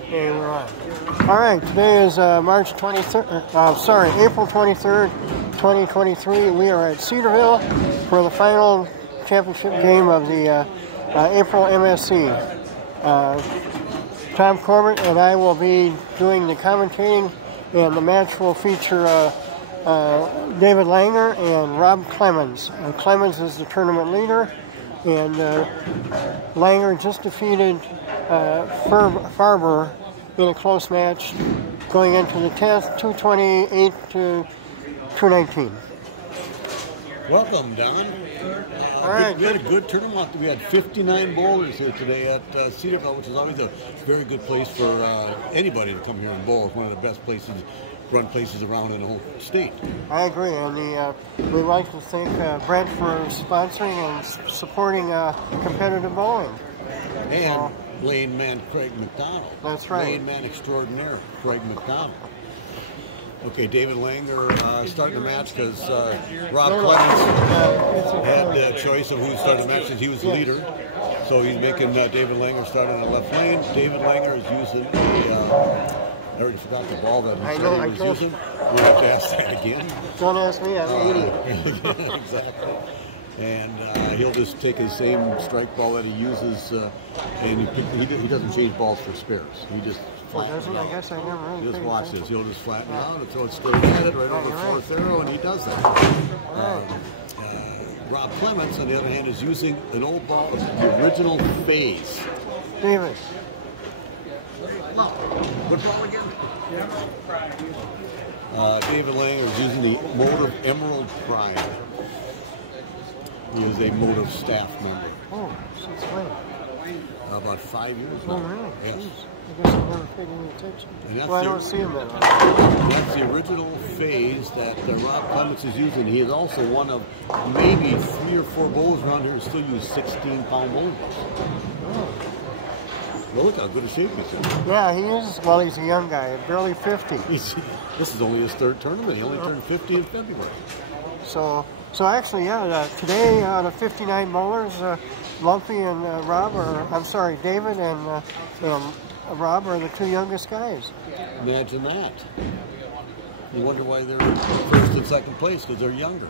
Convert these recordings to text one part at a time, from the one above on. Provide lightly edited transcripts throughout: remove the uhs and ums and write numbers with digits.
Okay, we're on. All right, today is April 23rd, 2023. We are at Cedarvale for the final championship game of the April MSC. Tom Corbett and I will be doing the commentating, and the match will feature David Langer and Rob Clemens. Clemens is the tournament leader, and Langer just defeated Farber in a close match going into the 10th, 228 to 219. Welcome, Don. All right. We had a good tournament. We had 59 bowlers here today at Cedarvale, which is always a very good place for anybody to come here and bowl. It's one of the best run places around in the whole state. I agree, and we'd like to thank Brent for sponsoring and supporting competitive bowling. And lane man Craig McDonald. That's right. Lane man extraordinaire Craig McDonald. Okay, David Langer starting the match because Rob Clemens had the choice of who started the match since he was the leader. So he's making David Langer start on the left lane. David Langer is using I already forgot the ball that he was using. We have to ask that again. Don't ask me, I'm 80. Exactly. And he'll just take his same strike ball that he uses, and he doesn't change balls for spares. He just flattens it out. I guess I never really Just watch this. He'll just flatten it out and throw it straight at it, right over the fourth arrow, and he does that. Rob Clemens, on the other hand, is using an old ball, the original phase. David. What ball again? David Langer is using the Motive Emerald Prime. He is a Motive staff member. Oh, since when? About 5 years now. Oh, really? Yes. Jeez. I guess I never paid any attention. Well, I don't see him that often. That's the original phase that Rob Clemens is using. He is also one of maybe 3 or 4 bowlers around here who still use 16-pound bowling balls. Oh. Well, look how good a shape he's in. Yeah, he is. Well, he's a young guy, barely 50. This is only his 3rd tournament. He only turned 50 in February. So actually, yeah, today out of 59 bowlers, Lumpy and David and Rob are the 2 youngest guys. Imagine that. You wonder why they're 1st and 2nd place, because they're younger.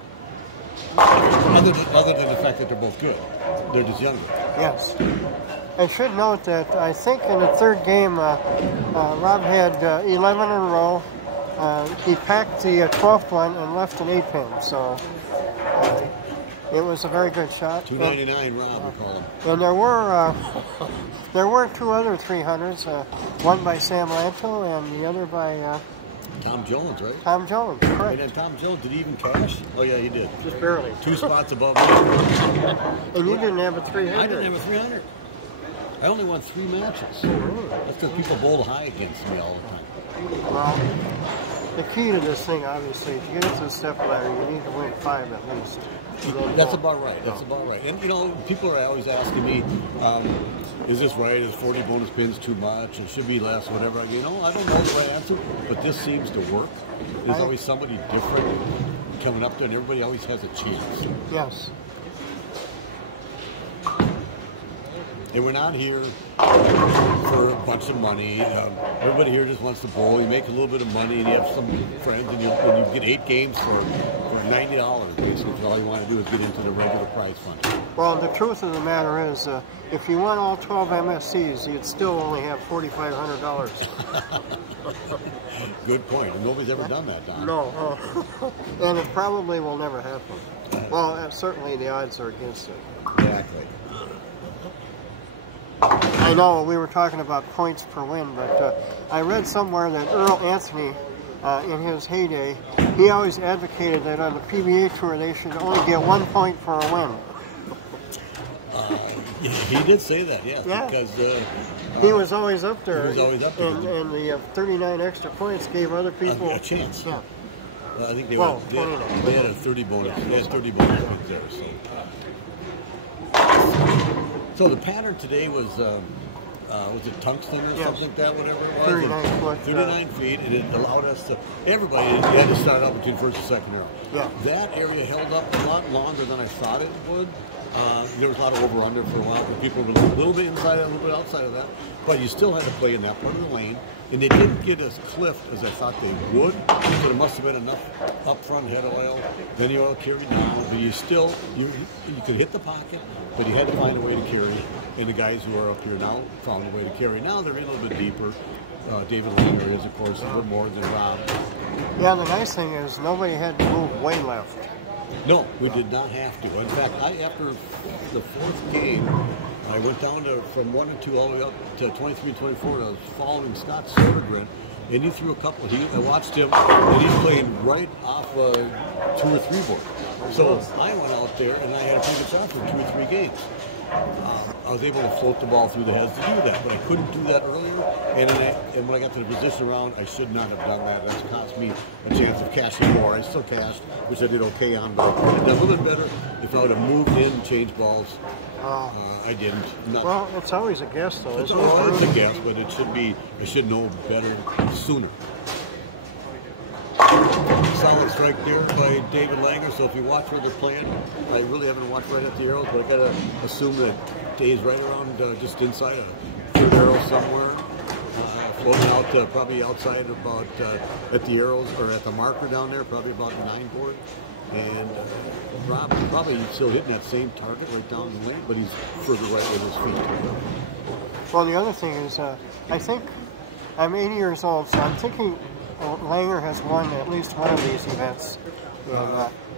Other than the fact that they're both good. They're just younger. Yes. I should note that I think in the 3rd game, Rob had 11 in a row. He packed the 12th one and left an 8-pin, so it was a very good shot. 299 Rob, we call him. And there were 2 other 300s, one by Sam Lanto and the other by Tom Jones, right? Tom Jones, correct. And Tom Jones, did he even cash? Oh yeah, he did. Just barely. 2 spots above me. And you didn't have a 300. I didn't have a 300. I only won 3 matches. Oh, really? That's because people bowled high against me all the time. Well, the key to this thing, obviously, to get into the step ladder, you need to win 5 at least. That's about right. That's about right. And, you know, people are always asking me, is this right? Is 40 bonus pins too much? It should be less, whatever. I go, you know, I don't know the right answer, but this seems to work. There's always somebody different coming up there, and everybody always has a chance. Yes. And we're not here for a bunch of money. Everybody here just wants to bowl. You make a little bit of money, and you have some friends, and you get 8 games for $90. Basically, all you want to do is get into the regular prize fund. Well, the truth of the matter is, if you won all 12 MSCs, you'd still only have $4,500. Good point. Nobody's ever done that, Don. No. And it probably will never happen. Well, certainly the odds are against it. Exactly. I know we were talking about points per win, but I read somewhere that Earl Anthony, in his heyday, he always advocated that on the PBA tour they should only get 1 point for a win. He did say that, yes. Yeah. Because he was always up there. He was always up there. And the 39 extra points gave other people a chance. Yeah. I think they had a 30 bonus. They had 30 bonus points there. So the pattern today was it tungsten or something like that, whatever it was? 39 foot. 39 feet, and it allowed us to, everybody had to start out between 1st and 2nd arrow. Yeah. That area held up a lot longer than I thought it would. There was a lot of over-under for a while, but people were a little bit inside, a little bit outside of that. But you still had to play in that part of the lane, and they didn't get as clipped as I thought they would. So there must have been enough up-front head oil, then the oil carried down, but you still, you could hit the pocket, but you had to find a way to carry. And the guys who are up here now found a way to carry. Now they're in a little bit deeper. David Langer is, of course, a little more than Rob. Yeah, the nice thing is nobody had to move way left. No, we did not have to. In fact, after the fourth game, I went down from 1 and 2 all the way up to 23 and 24. And I was following Scott Sodergren, and he threw a couple. I watched him, and he's playing right off a 2 or 3 board. So I went out there, and I had a pretty good shot for 2 or 3 games. I was able to float the ball through the heads to do that, but I couldn't do that earlier. And when I got to the position round, I should not have done that. That's cost me a chance of cashing more. I still cashed, which I did okay on, but I'd done a little bit better if I would have moved in and changed balls. I didn't. Well, it's always a guess, though. It's always a guess, but it should be. I should know better sooner. Solid strike there by David Langer. So if you watch where they're playing, I really haven't watched right at the arrows, but I gotta assume that Dave's right around just inside a third arrow somewhere, floating out probably outside about at the arrows or at the marker down there, probably about the 9 board. And Rob probably still hitting that same target right down the lane, but he's further right with his feet. Well, the other thing is, I think I'm 80 years old, so I'm thinking Langer has won at least one of these events.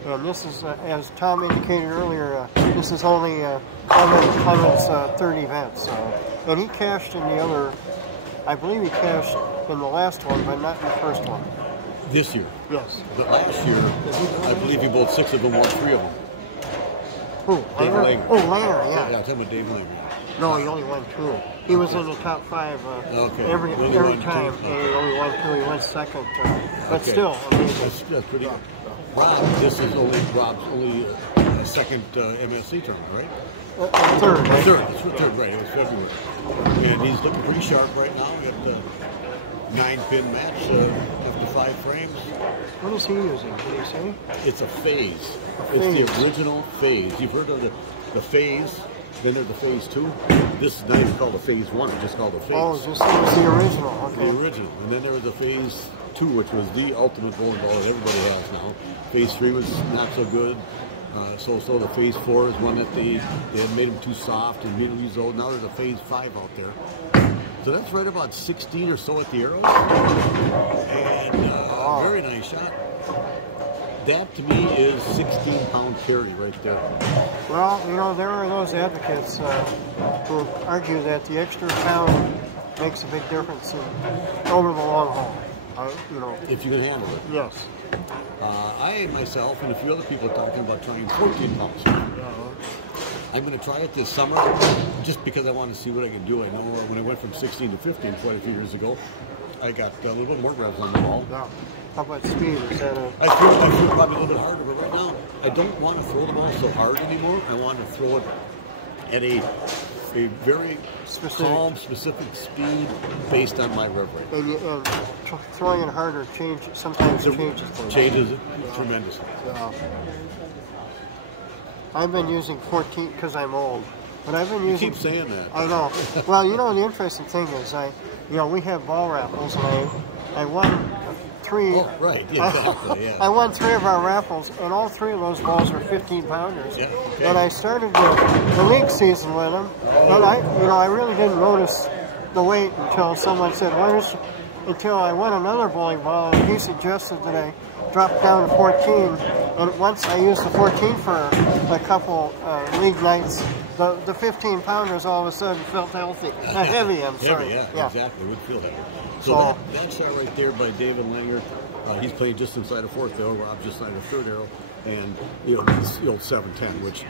And this is, as Tom indicated earlier, this is only Clement's third event. So, and he cashed in the other, I believe he cashed in the last one, but not in the first one. This year? Yes. But last year, I believe he bowled 6 of them, won 3 of them. Who? Dave Langer. Oh, Langer, yeah. Yeah, I'm talking about Dave Langer. No, he only won 2. He was in the top 5 every time, and he only won 2. He went second, but still amazing. That's pretty good. Rob, this is Rob's only second MSC tournament, right? Third, right? Third, right. It was February. And he's looking pretty sharp right now. We got the 9-pin match up to 5 frames. What is he using? What did he say? It's a phase. It's the original phase. You've heard of the phase. Then there's the phase 2. This is not even called a phase 1, it's just called a phase. Oh, this was the original, okay. The original. And then there was a phase 2, which was the ultimate bowling ball that everybody has now. Phase 3 was not so good. So the phase 4 is one that they had made them too soft and made them use old. Now there's a phase 5 out there. So that's right about 16 or so at the arrows. And very nice shot. That, to me, is 16-pound carry right there. Well, you know, there are those advocates who argue that the extra pound makes a big difference over the long haul. You know, if you can handle it. Yes. I, myself, and a few other people are talking about trying 14 pounds. I'm going to try it this summer just because I want to see what I can do. I know when I went from 16 to 15 quite a few years ago, I got a little bit more grabs on the ball. Yeah. How about speed? Is that I feel probably a little bit harder, but right now I don't want to throw the ball so hard anymore. I want to throw it at a very calm, specific speed based on my rev rate. And throwing it harder sometimes changes things. Changes it tremendously. Yeah. I've been using 14 because I'm old, but I've been using. You keep saying that. I know. Well, you know, the interesting thing is, we have ball raffles, and I won 3. Oh, right, exactly, yeah. I won 3 of our raffles, and all 3 of those balls were 15-pounders. Yeah, okay. And I started the league season with them, and I really didn't notice the weight until someone said, until I won another bowling ball, and he suggested that I drop down to 14. And once I used the 14 for a couple league nights, the 15-pounders all of a sudden felt healthy. Heavy, I'm sorry. Heavy, yeah, exactly. It would feel heavy. So that shot right there by David Langer, he's playing just inside a 4th arrow, Rob just inside a 3rd arrow, and it's the old 7-10, which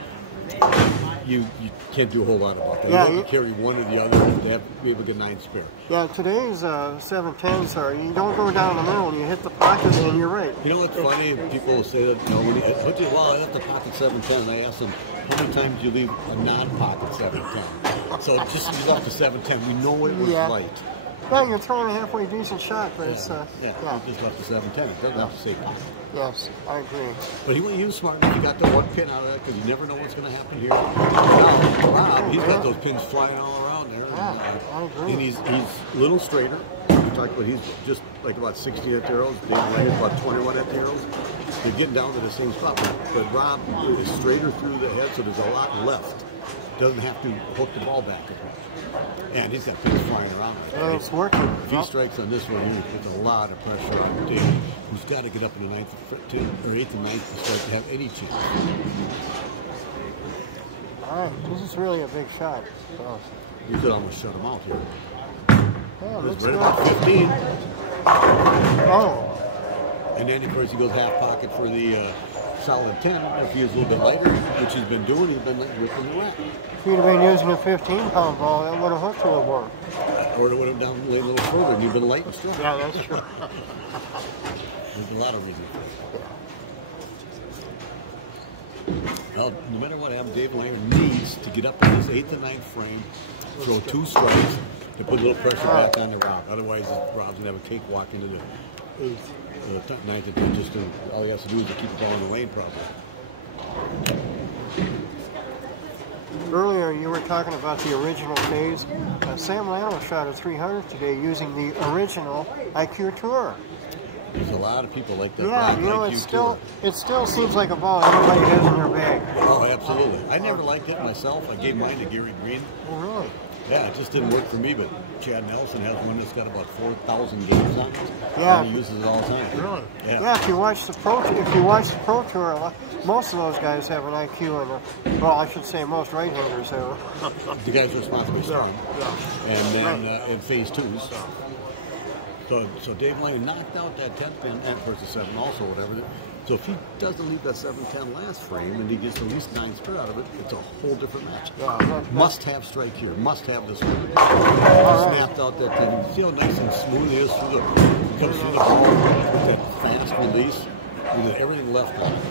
you can't do a whole lot about that. Yeah, you have to carry one or the other, and they have to be able to get 9 spare. Yeah, today's 7-10s are, you don't go down the middle, and you hit the pocket, and you're right. You know what's funny? People will say that, well, I left the pocket 7-10, and I ask them, how many times do you leave a non-pocket 7-10? So just you left the 7-10. We know it was light. Yeah, you're throwing a halfway decent shot, but it's he just left the 710. It doesn't have to say pocket. Yes, I agree. But he was smart. He got the one pin out of that because you never know what's going to happen here. Now, Rob, he's got those pins flying all around there. Yeah, I agree. And he's a little straighter. We talked about he's just like about 60 at the arrows. David Lang is about 21 at the arrows. They're getting down to the same spot. But Rob is straighter through the head, so there's a lot left. Doesn't have to hook the ball back as much. And he's got pins flying around. Well, it's working. If he strikes on this one, he puts a lot of pressure on David, who's got to get up in the 9th or 8th and 9th to start to have any chance. All right, this is really a big shot. Oh. You could almost shut him out here. Yeah, it's right about 15. Oh. And then, of course, he goes half pocket for the solid 10. If he was a little bit lighter, which he's been doing, he's been ripping the rack. If he'd have been using a 15-pound ball, that would have hooked a little more. Or it would have down a little further, and you've been light and still. Yeah, that's true. There's a lot of reasons for it. Well, no matter what happens, David Langer needs to get up in his 8th and 9th frame, throw 2 strikes, to put a little pressure back on the Rob. Otherwise, Rob's going to have a cakewalk into the 9th and 10th. Just all he has to do is to keep the ball in the lane, probably. Earlier, you were talking about the original phase. Sam Lano shot a 300 today using the original IQ Tour. There's a lot of people like that. Yeah, you know, it still seems like a ball everybody has in their bag. Oh, absolutely. I never liked it myself. I gave mine to Gary Green. Oh, really? Yeah, it just didn't work for me, but Chad Nelson has one that's got about 4,000 games on it. Yeah. And he uses it all the time. Really? Yeah. Yeah, if you watch the Pro Tour, a lot, most of those guys have an IQ and well, I should say most right-handers have. The guys responsible for strong. Yeah. And then in phase 2s. So Dave Lane knocked out that 10th pin and versus 7 also, whatever. So if he doesn't leave that 7-10 last frame and he gets at least 9 spare out of it, it's a whole different match. Yeah, must have strike here. Must have this one. Snapped out that thing. See how nice and smooth it is through comes through the ball with that fast release with everything left on it.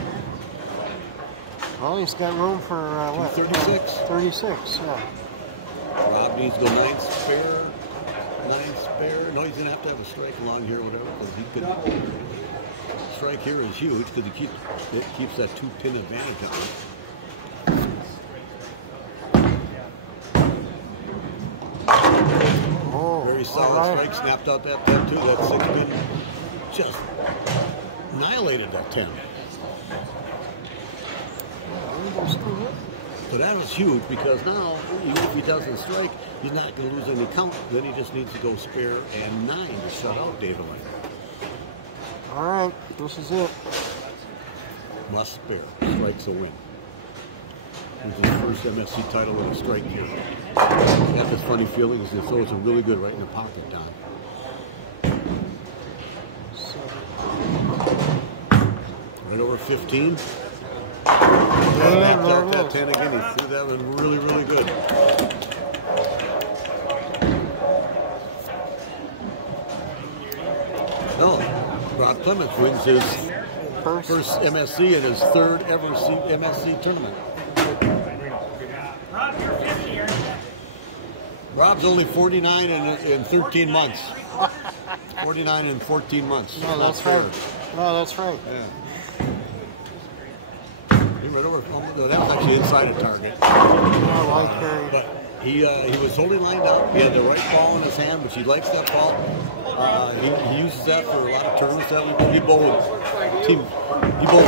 Well, he's got room for what? 36. 36, yeah. Rob needs to go 9 spare. 9 spare. No, he's going to have a strike along here or whatever, because he could. Strike here is huge because it keeps that 2-pin advantage on it. Oh, very solid strike. Snapped out that 10 too. That 6-pin just annihilated that 10. So that was huge because now, even if he doesn't strike, he's not going to lose any count. Then he just needs to go spare and 9 to shut out David Lane. All right, this is it. Must spare. Strikes a win. This is his first MSC title with a strike here. I have this funny feeling is that throws are really good right in the pocket, Don. Right over 15. Snapped out that 10 again. He threw that one really, really good. No. Rob Clements wins his first MSC and his 3rd ever MSC tournament. Rob's only 49 in 13 months. 49 in 14 months. No, that's right. No, that's right. Yeah. He went over. That was actually inside a target. Oh, I carry. But he was totally lined up. He had the right ball in his hand, which he likes that ball. He uses that for a lot of tournaments. He bowled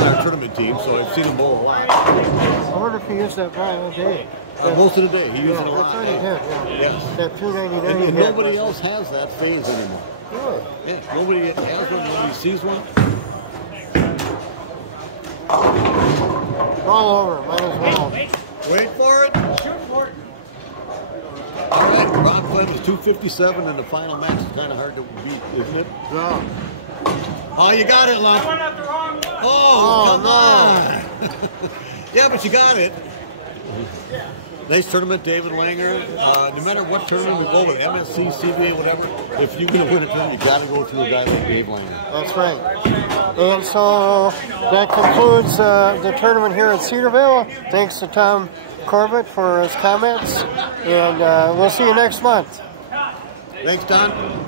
our tournament team, so I've seen him bowl a lot. I wonder if he used that ball all day. Most of the day, he used it a lot. That's what he did, yeah. Yes. That 299. And nobody else has that phase anymore. Really? Yeah, nobody has one. Nobody sees one. All over, might as well. Wait for it. Shoot for it. All right, Rob Clemens 257 in the final match. It's kind of hard to beat, isn't it? Yeah. Oh, you got it, Lump. I went up the wrong one. Oh, come on. Yeah, but you got it. Nice tournament, David Langer. No matter what tournament we go with, MSC, CEDARVALE, whatever, if you're going to win a tournament, you got to go through a guy like Dave Langer. That's right. And so that concludes the tournament here at Cedarvale. Thanks to Tom Corbett for his comments, and we'll see you next month. Thanks, Don.